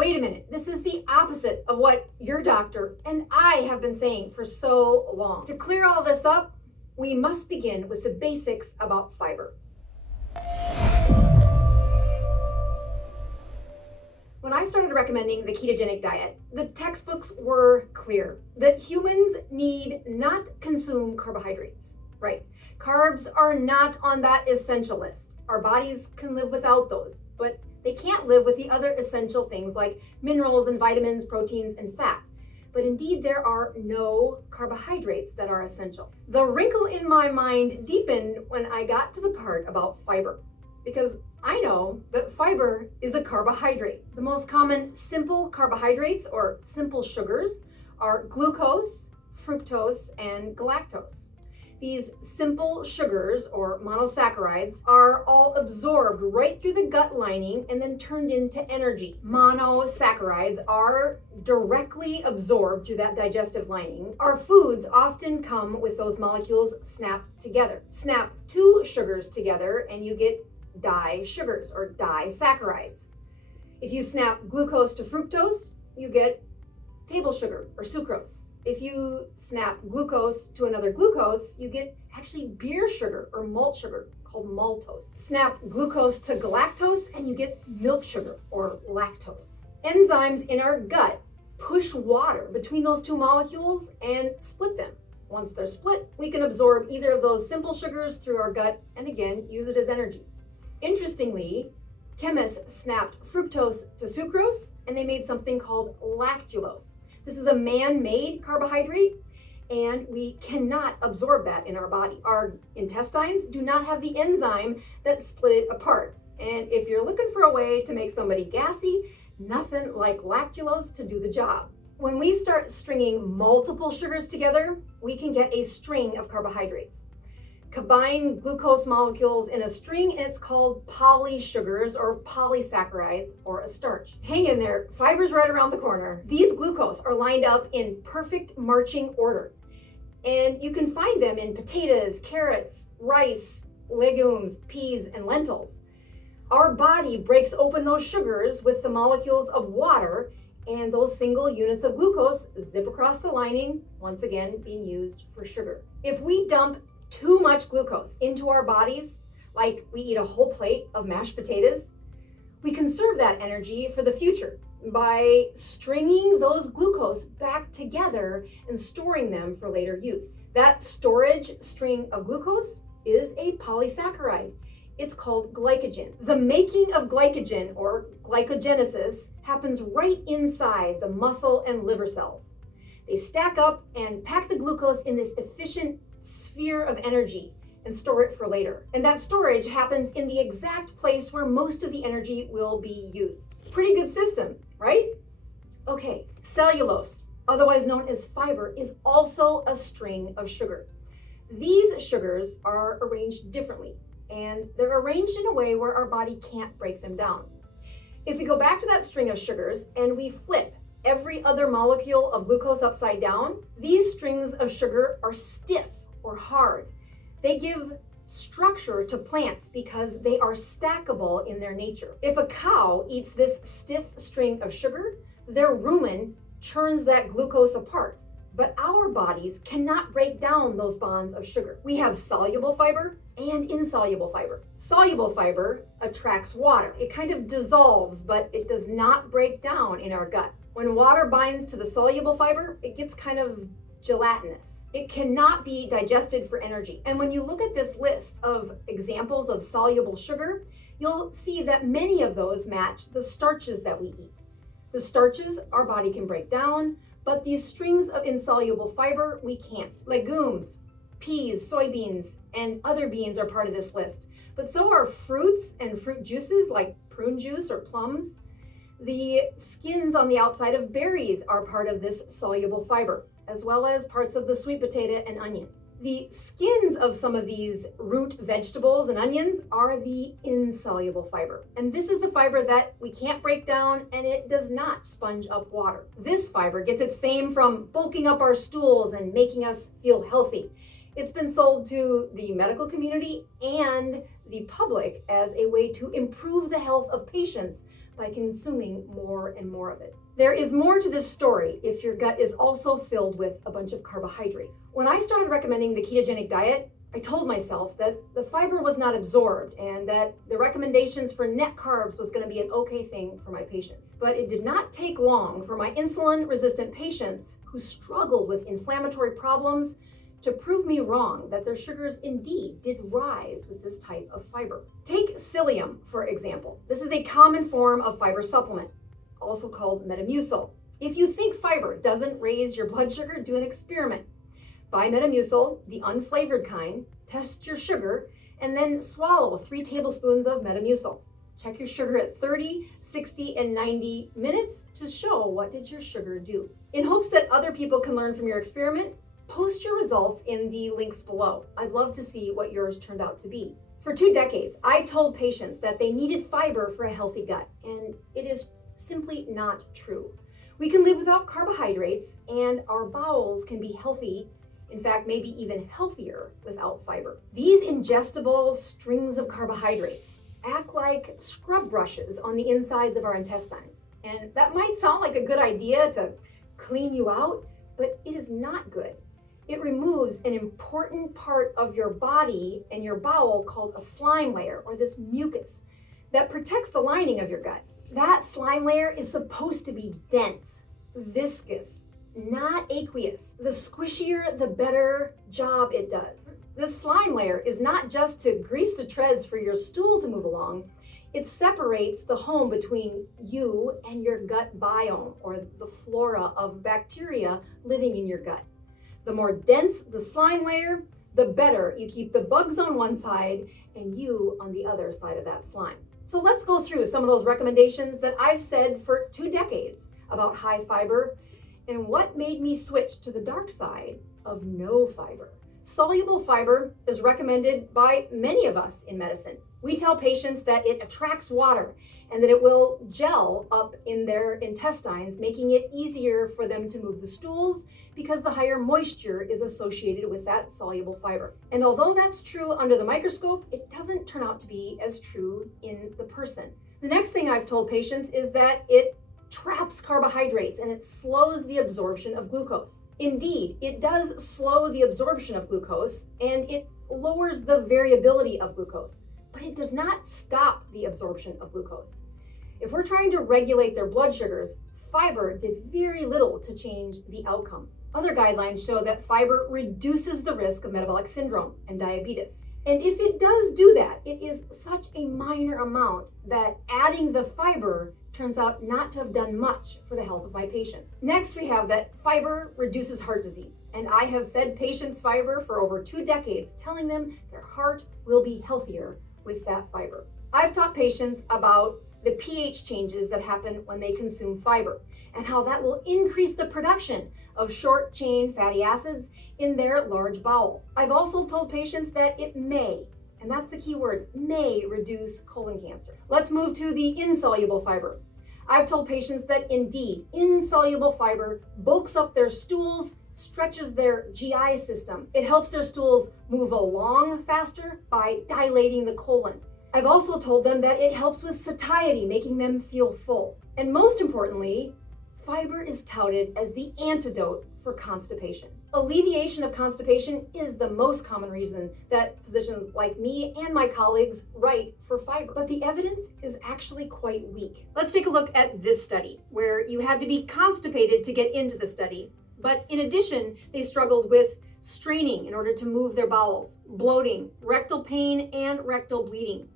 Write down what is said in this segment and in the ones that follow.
wait a minute, this is the opposite of what your doctor and I have been saying for so long. To clear all this up, we must begin with the basics about fiber. When I started recommending the ketogenic diet, the textbooks were clear that humans need not consume carbohydrates, right? Carbs are not on that essential list. Our bodies can live without those, but they can't live with the other essential things like minerals and vitamins, proteins, and fat. But indeed, there are no carbohydrates that are essential. The wrinkle in my mind deepened when I got to the part about fiber, because I know that fiber is a carbohydrate. The most common simple carbohydrates or simple sugars are glucose, fructose, and galactose. These simple sugars or monosaccharides are all absorbed right through the gut lining and then turned into energy. Monosaccharides are directly absorbed through that digestive lining. Our foods often come with those molecules snapped together. Snap two sugars together and you get disugars or disaccharides. If you snap glucose to fructose, you get table sugar or sucrose. If you snap glucose to another glucose, you get actually beer sugar or malt sugar called maltose. Snap glucose to galactose and you get milk sugar or lactose. Enzymes in our gut push water between those two molecules and split them. Once they're split, we can absorb either of those simple sugars through our gut and again, use it as energy. Interestingly, chemists snapped fructose to sucrose and they made something called lactulose. This is a man-made carbohydrate and we cannot absorb that in our body. Our intestines do not have the enzyme that split it apart. And if you're looking for a way to make somebody gassy, nothing like lactulose to do the job. When we start stringing multiple sugars together, we can get a string of carbohydrates. Combine glucose molecules in a string and it's called polysugars or polysaccharides or a starch. Hang in there, fiber's right around the corner. These glucose are lined up in perfect marching order. And you can find them in potatoes, carrots, rice, legumes, peas, and lentils. Our body breaks open those sugars with the molecules of water and those single units of glucose zip across the lining, once again being used for sugar. If we dump too much glucose into our bodies, like we eat a whole plate of mashed potatoes, we conserve that energy for the future by stringing those glucose back together and storing them for later use. That storage string of glucose is a polysaccharide. It's called glycogen. The making of glycogen or glycogenesis happens right inside the muscle and liver cells. They stack up and pack the glucose in this efficient sphere of energy and store it for later. And that storage happens in the exact place where most of the energy will be used. Pretty good system, right? Okay, cellulose, otherwise known as fiber, is also a string of sugar. These sugars are arranged differently, and they're arranged in a way where our body can't break them down. If we go back to that string of sugars and we flip every other molecule of glucose upside down, these strings of sugar are stiff or hard. They give structure to plants because they are stackable in their nature. If a cow eats this stiff string of sugar, their rumen churns that glucose apart. But our bodies cannot break down those bonds of sugar. We have soluble fiber and insoluble fiber. Soluble fiber attracts water. It kind of dissolves, but it does not break down in our gut. When water binds to the soluble fiber, it gets kind of gelatinous. It cannot be digested for energy. And when you look at this list of examples of soluble sugar, you'll see that many of those match the starches that we eat. The starches our body can break down, but these strings of insoluble fiber, we can't. Legumes, peas, soybeans, and other beans are part of this list. But so are fruits and fruit juices like prune juice or plums. The skins on the outside of berries are part of this soluble fiber, as well as parts of the sweet potato and onion. The skins of some of these root vegetables and onions are the insoluble fiber. And this is the fiber that we can't break down, and it does not sponge up water. This fiber gets its fame from bulking up our stools and making us feel healthy. It's been sold to the medical community and the public as a way to improve the health of patients by consuming more and more of it. There is more to this story if your gut is also filled with a bunch of carbohydrates. When I started recommending the ketogenic diet, I told myself that the fiber was not absorbed and that the recommendations for net carbs was going to be an okay thing for my patients. But it did not take long for my insulin-resistant patients who struggled with inflammatory problems to prove me wrong that their sugars indeed did rise with this type of fiber. Take psyllium, for example. This is a common form of fiber supplement, also called Metamucil. If you think fiber doesn't raise your blood sugar, do an experiment. Buy Metamucil, the unflavored kind, test your sugar, and then swallow 3 tablespoons of Metamucil. Check your sugar at 30, 60, and 90 minutes to show what did your sugar do. In hopes that other people can learn from your experiment, post your results in the links below. I'd love to see what yours turned out to be. For 2 decades, I told patients that they needed fiber for a healthy gut, and it is simply not true. We can live without carbohydrates, and our bowels can be healthy, in fact, maybe even healthier without fiber. These ingestible strings of carbohydrates act like scrub brushes on the insides of our intestines. And that might sound like a good idea to clean you out, but it is not good. It removes an important part of your body and your bowel called a slime layer, or this mucus, that protects the lining of your gut. That slime layer is supposed to be dense, viscous, not aqueous. The squishier, the better job it does. This slime layer is not just to grease the treads for your stool to move along. It separates the home between you and your gut biome, or the flora of bacteria living in your gut. The more dense the slime layer, the better you keep the bugs on one side and you on the other side of that slime. So let's go through some of those recommendations that I've said for 2 decades about high fiber and what made me switch to the dark side of no fiber. Soluble fiber is recommended by many of us in medicine. We tell patients that it attracts water and that it will gel up in their intestines, making it easier for them to move the stools because the higher moisture is associated with that soluble fiber. And although that's true under the microscope, it doesn't turn out to be as true in the person. The next thing I've told patients is that it traps carbohydrates and it slows the absorption of glucose. Indeed, it does slow the absorption of glucose and it lowers the variability of glucose, but it does not stop the absorption of glucose. If we're trying to regulate their blood sugars, fiber did very little to change the outcome. Other guidelines show that fiber reduces the risk of metabolic syndrome and diabetes. And if it does do that, it is such a minor amount that adding the fiber turns out not to have done much for the health of my patients. Next, we have that fiber reduces heart disease. And I have fed patients fiber for over 2 decades, telling them their heart will be healthier with that fiber. I've taught patients about the pH changes that happen when they consume fiber and how that will increase the production of short-chain fatty acids in their large bowel. I've also told patients that it may, and that's the key word, may reduce colon cancer. Let's move to the insoluble fiber. I've told patients that indeed, insoluble fiber bulks up their stools, stretches their GI system. It helps their stools move along faster by dilating the colon. I've also told them that it helps with satiety, making them feel full. And most importantly, fiber is touted as the antidote for constipation. Alleviation of constipation is the most common reason that physicians like me and my colleagues write for fiber, but the evidence is actually quite weak. Let's take a look at this study, where you had to be constipated to get into the study. But in addition, they struggled with straining in order to move their bowels, bloating, rectal pain, and rectal bleeding.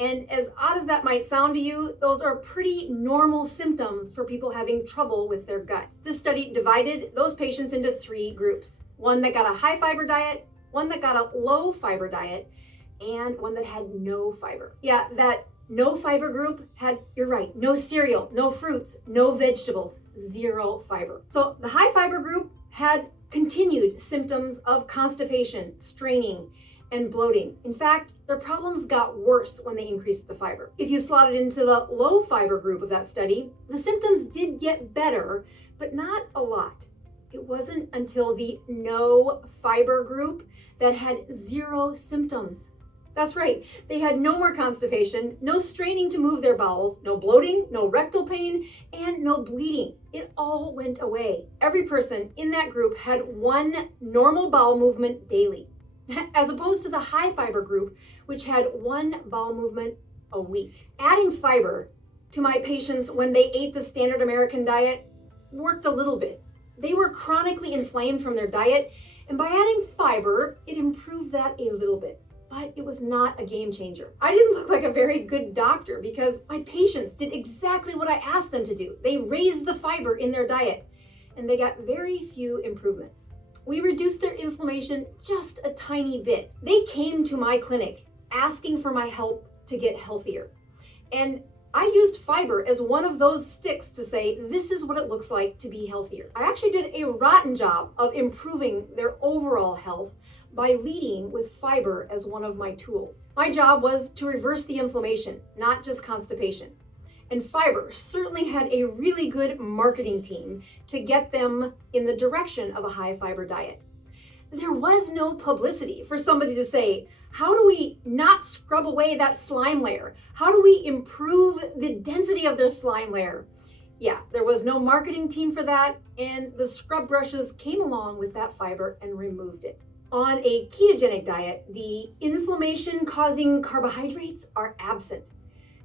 And as odd as that might sound to you, those are pretty normal symptoms for people having trouble with their gut. This study divided those patients into 3 groups. One that got a high fiber diet, one that got a low fiber diet, and one that had no fiber. Yeah, that no fiber group had, you're right, no cereal, no fruits, no vegetables, 0 fiber. So the high fiber group had continued symptoms of constipation, straining, and bloating. In fact, their problems got worse when they increased the fiber. If you slotted into the low fiber group of that study, the symptoms did get better, but not a lot. It wasn't until the no fiber group that had 0 symptoms That's right. They had no more constipation, no straining to move their bowels, no bloating, no rectal pain, and no bleeding. It all went away. Every person in that group had one normal bowel movement daily, as opposed to the high fiber group, which had one bowel movement a week. Adding fiber to my patients when they ate the standard American diet worked a little bit. They were chronically inflamed from their diet, and by adding fiber, it improved that a little bit. But it was not a game changer. I didn't look like a very good doctor because my patients did exactly what I asked them to do. They raised the fiber in their diet, and they got very few improvements. We reduced their inflammation just a tiny bit. They came to my clinic asking for my help to get healthier. And I used fiber as one of those sticks to say, this is what it looks like to be healthier. I actually did a rotten job of improving their overall health by leading with fiber as one of my tools. My job was to reverse the inflammation, not just constipation. And fiber certainly had a really good marketing team to get them in the direction of a high fiber diet. There was no publicity for somebody to say, how do we not scrub away that slime layer? How do we improve the density of their slime layer? Yeah, there was no marketing team for that, and the scrub brushes came along with that fiber and removed it. On a ketogenic diet, the inflammation-causing carbohydrates are absent.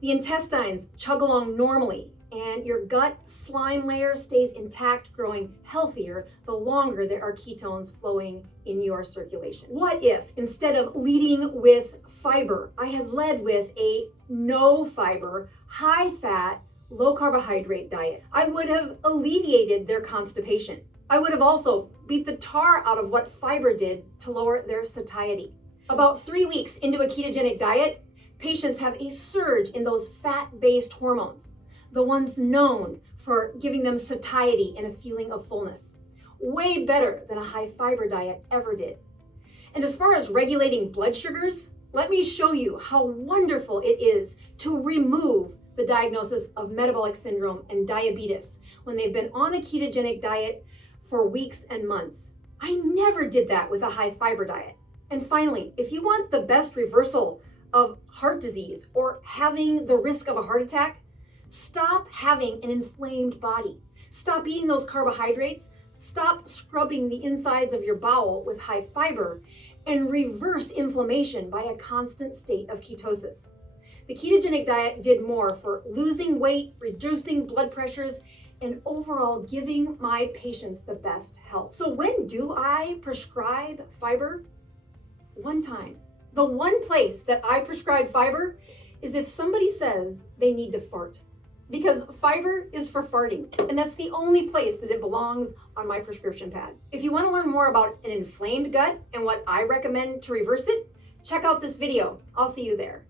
The intestines chug along normally, and your gut slime layer stays intact, growing healthier the longer there are ketones flowing in your circulation. What if, instead of leading with fiber, I had led with a no fiber, high fat, low carbohydrate diet? I would have alleviated their constipation. I would have also beat the tar out of what fiber did to lower their satiety. About 3 weeks into a ketogenic diet, patients have a surge in those fat-based hormones, the ones known for giving them satiety and a feeling of fullness. Way better than a high fiber diet ever did. And as far as regulating blood sugars, let me show you how wonderful it is to remove the diagnosis of metabolic syndrome and diabetes when they've been on a ketogenic diet for weeks and months. I never did that with a high fiber diet. And finally, if you want the best reversal of heart disease or having the risk of a heart attack, stop having an inflamed body. Stop eating those carbohydrates. Stop scrubbing the insides of your bowel with high fiber and reverse inflammation by a constant state of ketosis. The ketogenic diet did more for losing weight, reducing blood pressures, and overall giving my patients the best health. So when do I prescribe fiber? One time. The one place that I prescribe fiber is if somebody says they need to fart. Because fiber is for farting, and that's the only place that it belongs on my prescription pad. If you want to learn more about an inflamed gut and what I recommend to reverse it, check out this video. I'll see you there.